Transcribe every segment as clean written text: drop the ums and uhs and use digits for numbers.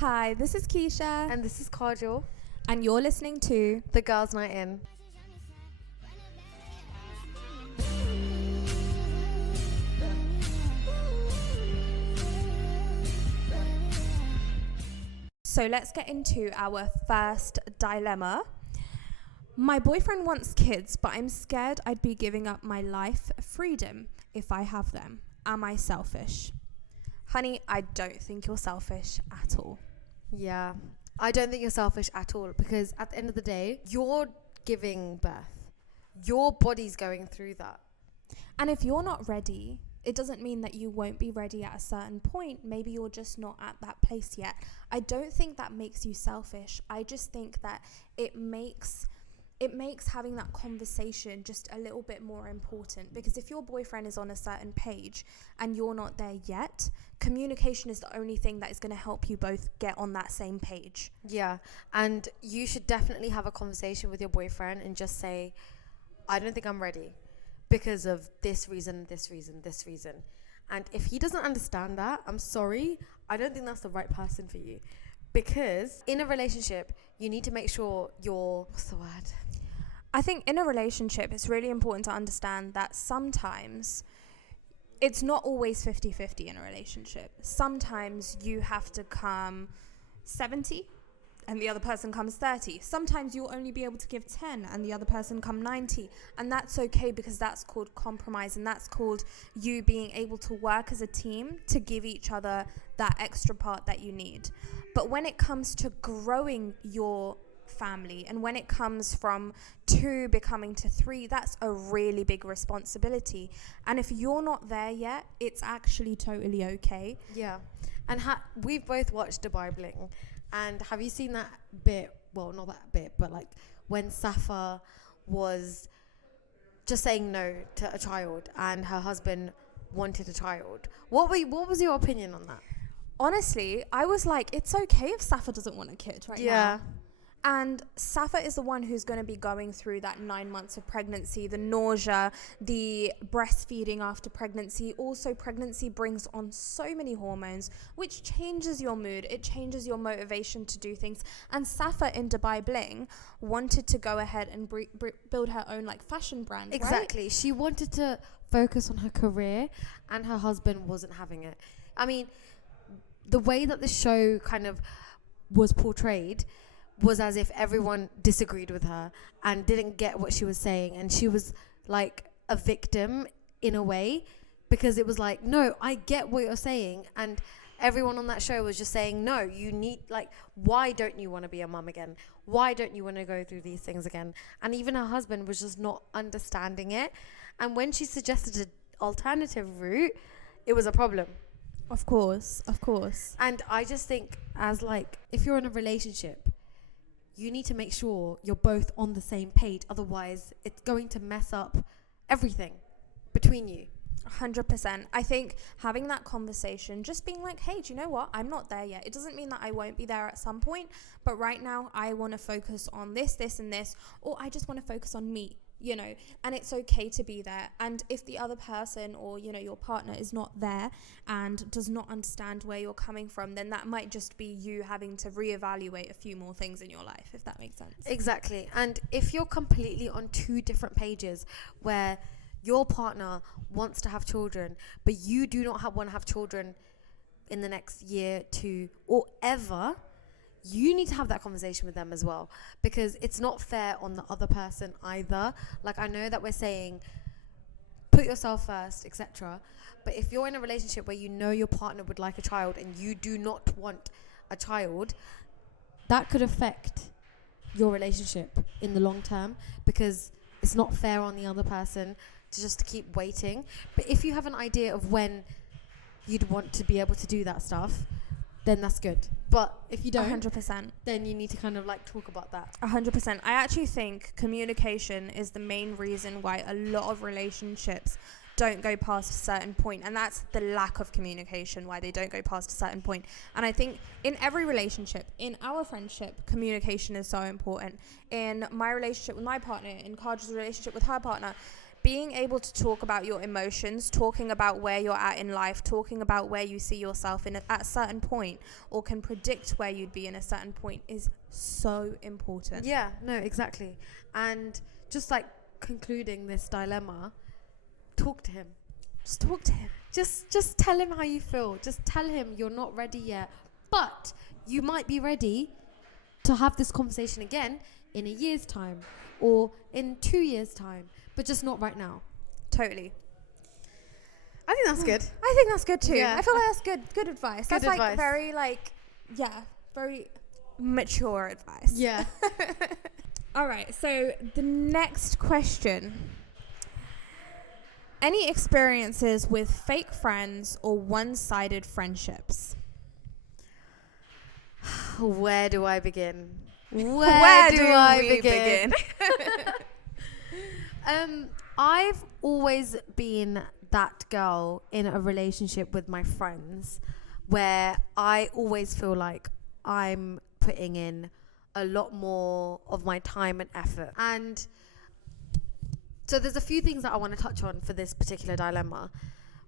Hi, this is Keisha. And this is Kajal. And you're listening to The Girls' Night In. So let's get into our first dilemma. My boyfriend wants kids, but I'm scared I'd be giving up my life freedom if I have them. Am I selfish? Honey, I don't think you're selfish at all. Yeah, I don't think you're selfish at all, because at the end of the day, you're giving birth. Your body's going through that. And if you're not ready, it doesn't mean that you won't be ready at a certain point. Maybe you're just not at that place yet. I don't think that makes you selfish. I just think that it makes having that conversation just a little bit more important, because if your boyfriend is on a certain page and you're not there yet, communication is the only thing that is going to help you both get on that same page. Yeah, and you should definitely have a conversation with your boyfriend and just say, I don't think I'm ready because of this reason, this reason, this reason. And if he doesn't understand that, I'm sorry, I don't think that's the right person for you. Because in a relationship, you need to make sure what's the word? I think in a relationship, it's really important to understand that sometimes it's not always 50-50 in a relationship. Sometimes you have to come 70 and the other person comes 30. Sometimes you'll only be able to give 10 and the other person come 90. And that's okay, because that's called compromise, and that's called you being able to work as a team to give each other that extra part that you need. But when it comes to growing your family, and when it comes from 2 becoming to 3, that's a really big responsibility. And if you're not there yet, it's actually totally okay. Yeah. And we've both watched Dubai Bling. And have you seen that bit? Well, not that bit, but like when Safa was just saying no to a child and her husband wanted a child. What was your opinion on that? Honestly, I was like, it's okay if Safa doesn't want a kid right now. And Safa is the one who's going to be going through that 9 months of pregnancy, the nausea, the breastfeeding after pregnancy. Also, pregnancy brings on so many hormones, which changes your mood. It changes your motivation to do things. And Safa in Dubai Bling wanted to go ahead and build her own like fashion brand. Exactly. Right? She wanted to focus on her career, and her husband wasn't having it. I mean, the way that the show kind of was portrayed was as if everyone disagreed with her and didn't get what she was saying, and she was like a victim in a way, because it was like, no, I get what you're saying, and everyone on that show was just saying, no, you need, like, why don't you want to be a mum again? Why don't you want to go through these things again? And even her husband was just not understanding it, and when she suggested an alternative route, it was a problem. Of course. And I just think, as like, if you're in a relationship, you need to make sure you're both on the same page. Otherwise, it's going to mess up everything between you. 100%. I think having that conversation, just being like, hey, do you know what? I'm not there yet. It doesn't mean that I won't be there at some point. But right now, I want to focus on this, this, and this. Or I just want to focus on me. You know, and it's okay to be there. And if the other person, or, you know, your partner is not there and does not understand where you're coming from, then that might just be you having to reevaluate a few more things in your life, if that makes sense. Exactly. And if you're completely on 2 different pages where your partner wants to have children, but you do not want to have children in the next year, 2, or ever, you need to have that conversation with them as well, because it's not fair on the other person either. Like, I know that we're saying put yourself first, etc., but if you're in a relationship where you know your partner would like a child and you do not want a child, that could affect your relationship in the long term, because it's not fair on the other person to just keep waiting. But if you have an idea of when you'd want to be able to do that stuff, then that's good. But if you don't, 100%, then you need to kind of like talk about that. 100%. I actually think communication is the main reason why a lot of relationships don't go past a certain point, and that's the lack of communication, why they don't go past a certain point. And I think in every relationship, in our friendship, communication is so important. In my relationship with my partner, in Kajal's relationship with her partner, being able to talk about your emotions, talking about where you're at in life, talking about where you see yourself at a certain point, or can predict where you'd be in a certain point, is so important. Yeah, no, exactly. And just like concluding this dilemma, talk to him. Just talk to him. Just tell him how you feel. Just tell him you're not ready yet, but you might be ready to have this conversation again in a year's time or in 2 years' time, but just not right now. Totally. I think that's good. I think that's good too. Yeah. I feel like that's good advice. Good That's advice. like very very mature advice. Yeah. All right, so the next question. Any experiences with fake friends or one-sided friendships? Where do I begin? Where do we begin? I've always been that girl in a relationship with my friends where I always feel like I'm putting in a lot more of my time and effort. And so there's a few things that I want to touch on for this particular dilemma.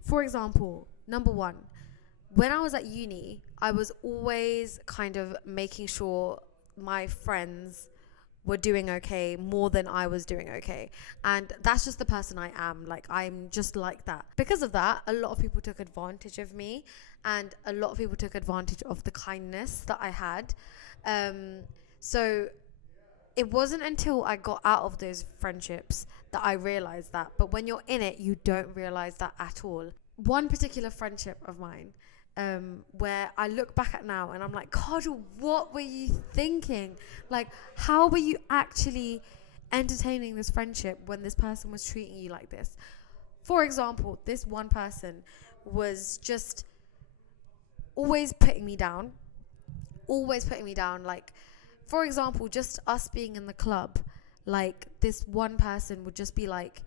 For example, number one, when I was at uni, I was always kind of making sure my friends were doing okay more than I was doing okay. And that's just the person I am. Like, I'm just like that. Because of that, a lot of people took advantage of me, and a lot of people took advantage of the kindness that I had. So it wasn't until I got out of those friendships that I realized that. But when you're in it, you don't realize that at all. One particular friendship of mine, where I look back at now and I'm like, Kajal, what were you thinking? Like, how were you actually entertaining this friendship when this person was treating you like this? For example, this one person was just always putting me down. Like, for example, just us being in the club, like, this one person would just be like,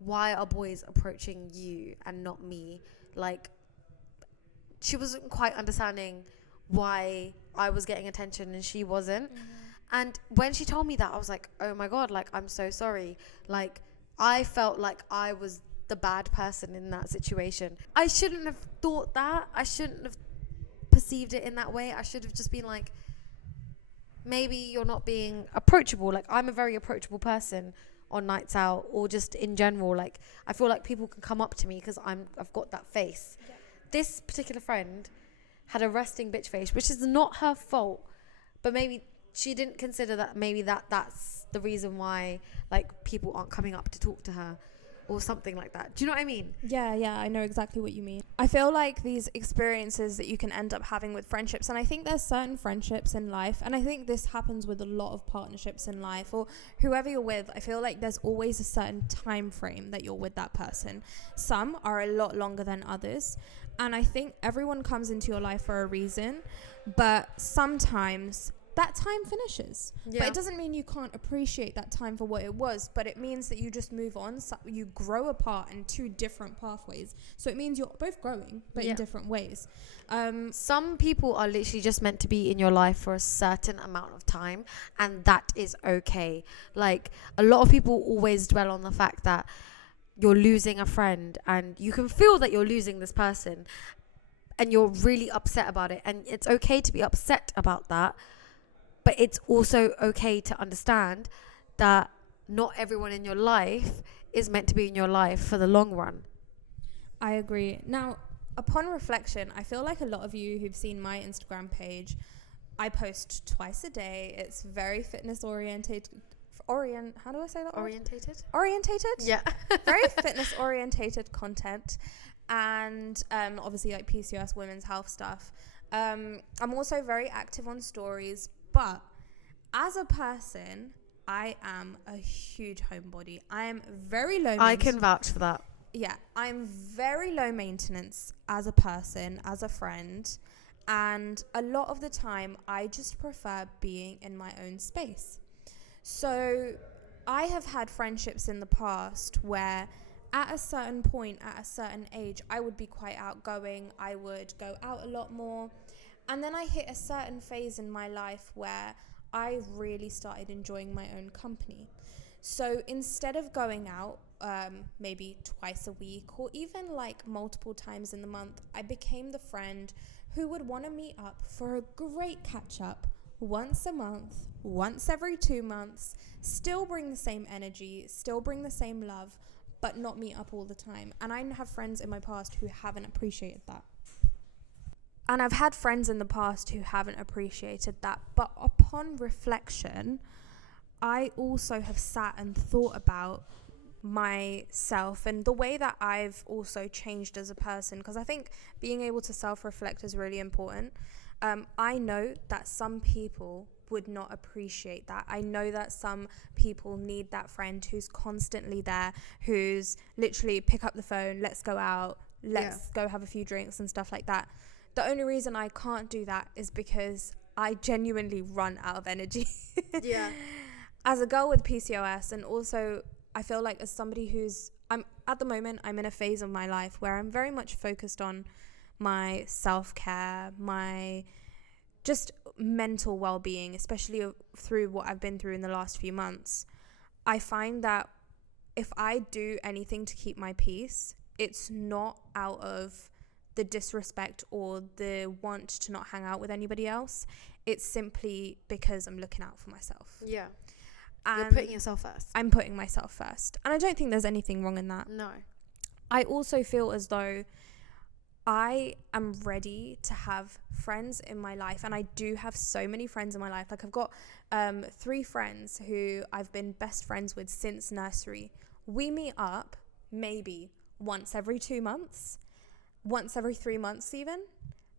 why are boys approaching you and not me? Like, she wasn't quite understanding why I was getting attention and she wasn't. Mm-hmm. And when she told me that, I was like, oh my God, like, I'm so sorry. Like, I felt like I was the bad person in that situation. I shouldn't have thought that. I shouldn't have perceived it in that way. I should have just been like, maybe you're not being approachable. Like, I'm a very approachable person on nights out, or just in general. Like, I feel like people can come up to me because I've got that face. Yeah. This particular friend had a resting bitch face, which is not her fault, but maybe she didn't consider that maybe that's the reason why, like, people aren't coming up to talk to her or something like that. Do you know what I mean? Yeah, I know exactly what you mean. I feel like these experiences that you can end up having with friendships, and I think there's certain friendships in life, and I think this happens with a lot of partnerships in life, or whoever you're with. I feel like there's always a certain time frame that you're with that person. Some are a lot longer than others, and I think everyone comes into your life for a reason, but sometimes that time finishes. Yeah. But it doesn't mean you can't appreciate that time for what it was, but it means that you just move on. So you grow apart in two different pathways. So it means you're both growing, but in different ways. Some people are literally just meant to be in your life for a certain amount of time, and that is okay. Like, a lot of people always dwell on the fact that you're losing a friend, and you can feel that you're losing this person, and you're really upset about it. And it's okay to be upset about that. But it's also okay to understand that not everyone in your life is meant to be in your life for the long run. I agree. Now, upon reflection, I feel like a lot of you who've seen my Instagram page, I post twice a day. It's very fitness oriented. How do I say that? Orientated? Yeah. Very fitness orientated content. And obviously, like, PCOS, women's health stuff. I'm also very active on stories. But as a person, I am a huge homebody. I am very low maintenance. I can vouch for that. Yeah, I'm very low maintenance as a person, as a friend. And a lot of the time, I just prefer being in my own space. So I have had friendships in the past where at a certain point, at a certain age, I would be quite outgoing. I would go out a lot more. And then I hit a certain phase in my life where I really started enjoying my own company. So instead of going out, maybe twice a week or even like multiple times in the month, I became the friend who would want to meet up for a great catch up once a month, once every 2 months, still bring the same energy, still bring the same love, but not meet up all the time. And I have friends in my past who haven't appreciated that. And I've had friends in the past who haven't appreciated that. But upon reflection, I also have sat and thought about myself and the way that I've also changed as a person, because I think being able to self-reflect is really important. I know that some people would not appreciate that. I know that some people need that friend who's constantly there, who's literally pick up the phone, let's go out, let's go have a few drinks and stuff like that. The only reason I can't do that is because I genuinely run out of energy. Yeah. As a girl with PCOS, and also I feel like as somebody I'm at the moment, I'm in a phase of my life where I'm very much focused on my self-care, my just mental well-being, especially through what I've been through in the last few months. I find that if I do anything to keep my peace, it's not out of the disrespect or the want to not hang out with anybody else. It's simply because I'm looking out for myself. Yeah. And you're putting yourself first. I'm putting myself first. And I don't think there's anything wrong in that. No. I also feel as though I am ready to have friends in my life. And I do have so many friends in my life. Like I've got 3 friends who I've been best friends with since nursery. We meet up maybe once every 2 months, once every 3 months even.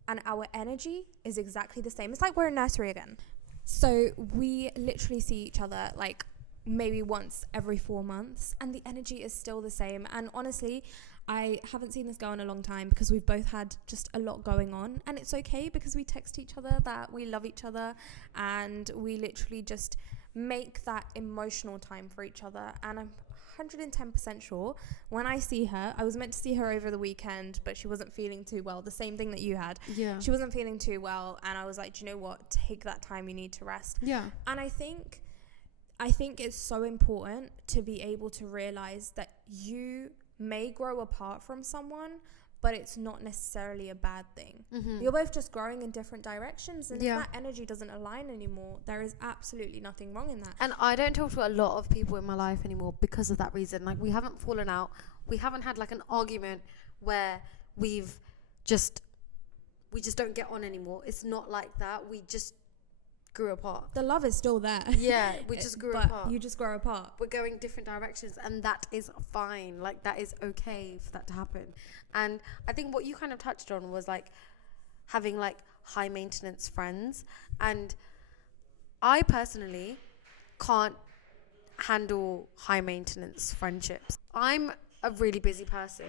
And our energy is exactly the same. It's like we're in nursery again. So we literally see each other like maybe once every 4 months, and the energy is still the same. And honestly, I haven't seen this girl in a long time because we've both had just a lot going on, and it's okay because we text each other that we love each other, and we literally just make that emotional time for each other. And I'm 110% sure when I see her, I was meant to see her over the weekend, but she wasn't feeling too well. The same thing that you had. Yeah. She wasn't feeling too well, and I was like, do you know what? Take that time you need to rest. Yeah. And I think it's so important to be able to realize that you may grow apart from someone, but it's not necessarily a bad thing. Mm-hmm. You're both just growing in different directions, and if that energy doesn't align anymore, there is absolutely nothing wrong in that. And I don't talk to a lot of people in my life anymore because of that reason. Like, we haven't fallen out. We haven't had like an argument where we just don't get on anymore. It's not like that. We just grew apart. The love is still there. Yeah, we just grew apart. You just grow apart. We're going different directions, and that is fine. Like, that is okay for that to happen. And I think what you kind of touched on was like having like high maintenance friends, and I personally can't handle high maintenance friendships. I'm a really busy person.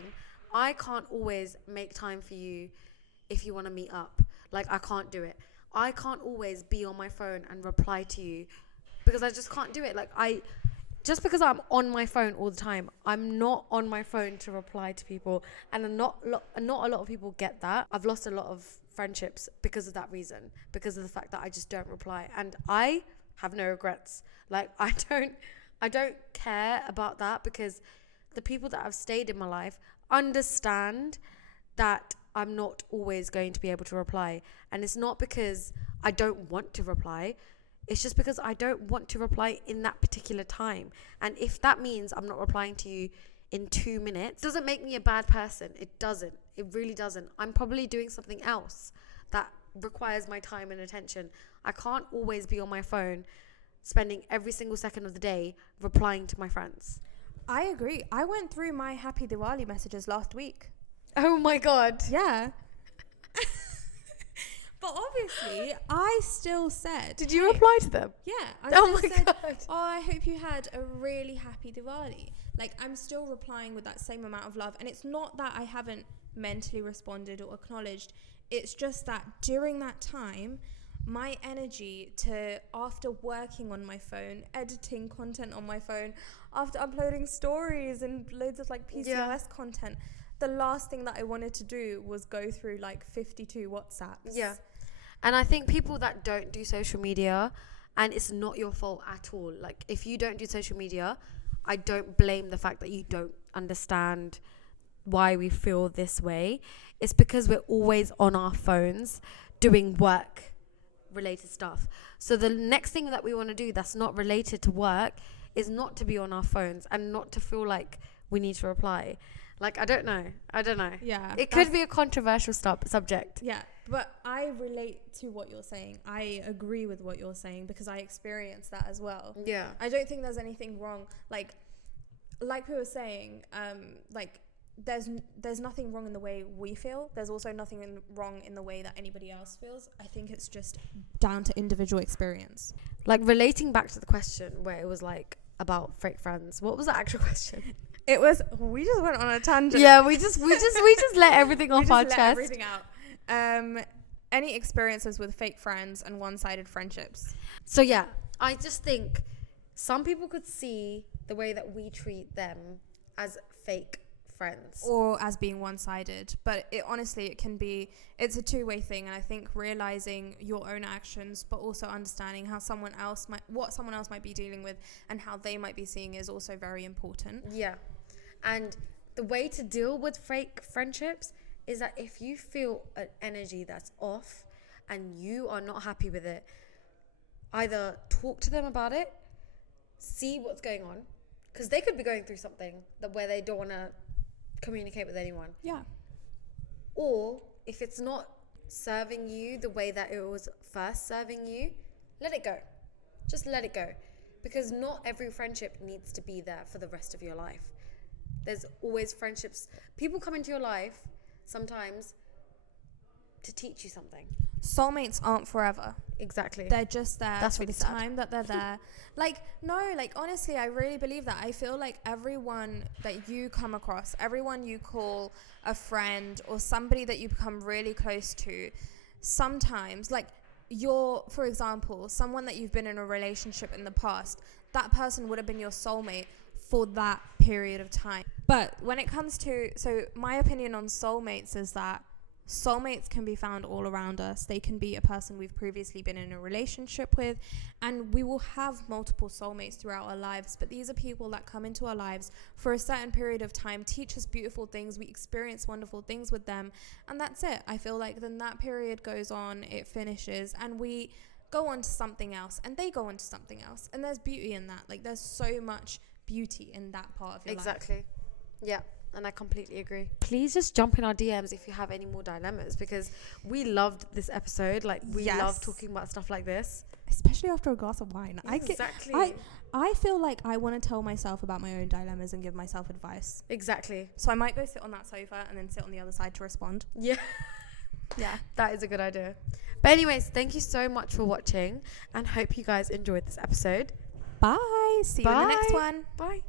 I can't always make time for you if you want to meet up. Like, I can't do it. I can't always be on my phone and reply to you because I just can't do it. Like, just because I'm on my phone all the time, I'm not on my phone to reply to people. And not a lot of people get that. I've lost a lot of friendships because of that reason, because of the fact that I just don't reply. And I have no regrets. Like, I don't care about that, because the people that have stayed in my life understand that I'm not always going to be able to reply. And it's not because I don't want to reply. It's just because I don't want to reply in that particular time. And if that means I'm not replying to you in 2 minutes, it doesn't make me a bad person. It doesn't. It really doesn't. I'm probably doing something else that requires my time and attention. I can't always be on my phone spending every single second of the day replying to my friends. I agree. I went through my Happy Diwali messages last week. Oh my God. Yeah. But obviously, I still said... Did you reply to them? Yeah. I said, God. Oh, I hope you had a really happy Diwali. Like, I'm still replying with that same amount of love. And it's not that I haven't mentally responded or acknowledged. It's just that during that time, my energy after working on my phone, editing content on my phone, after uploading stories and loads of like PCOS content, the last thing that I wanted to do was go through like 52 WhatsApps. Yeah. And I think people that don't do social media, and it's not your fault at all. Like, if you don't do social media, I don't blame the fact that you don't understand why we feel this way. It's because we're always on our phones doing work related stuff. So the next thing that we want to do that's not related to work is not to be on our phones and not to feel like we need to reply. Like, I don't know. Yeah. It could be a controversial subject. Yeah, but I relate to what you're saying. I agree with what you're saying because I experienced that as well. Yeah. I don't think there's anything wrong. Like we were saying, like, there's nothing wrong in the way we feel. There's also nothing wrong in the way that anybody else feels. I think it's just down to individual experience. Like, relating back to the question where it was like about fake friends. What was the actual question? It was, we just went on a tangent. Yeah, we just let everything off our chest. Everything out. Any experiences with fake friends and one-sided friendships? So yeah, I just think some people could see the way that we treat them as fake friends or as being one-sided, but it's a two-way thing. And I think realizing your own actions but also understanding what someone else might be dealing with and how they might be seeing is also very important. Yeah. And the way to deal with fake friendships is that if you feel an energy that's off and you are not happy with it, either talk to them about it, see what's going on, because they could be going through something where they don't want to communicate with anyone. Yeah. Or if it's not serving you the way that it was first serving you, let it go. Just let it go. Because not every friendship needs to be there for the rest of your life. There's always friendships. People come into your life sometimes to teach you something. Soulmates aren't forever. Exactly. They're just there. That's for really the sad. time that they're there. Honestly, I really believe that. I feel like everyone that you come across, everyone you call a friend or somebody that you become really close to, sometimes, like, for example, someone that you've been in a relationship in the past, that person would have been your soulmate for that period of time. But when it comes to, so my opinion on soulmates is that soulmates can be found all around us. They can be a person we've previously been in a relationship with, and we will have multiple soulmates throughout our lives. But these are people that come into our lives for a certain period of time, teach us beautiful things, we experience wonderful things with them, and that's it. I feel like then that period goes on, it finishes, and we go on to something else, and they go on to something else, and there's beauty in that. Like, there's so much beauty in that part of your life. Exactly. Yeah. And I completely agree. Please just jump in our DMs if you have any more dilemmas, because we loved this episode. Like, we love talking about stuff like this, especially after a glass of wine. Exactly. I feel like I want to tell myself about my own dilemmas and give myself advice. Exactly. So I might go sit on that sofa and then sit on the other side to respond. Yeah. Yeah. That is a good idea. But anyways, thank you so much for watching and hope you guys enjoyed this episode. Bye. See you in the next one. Bye.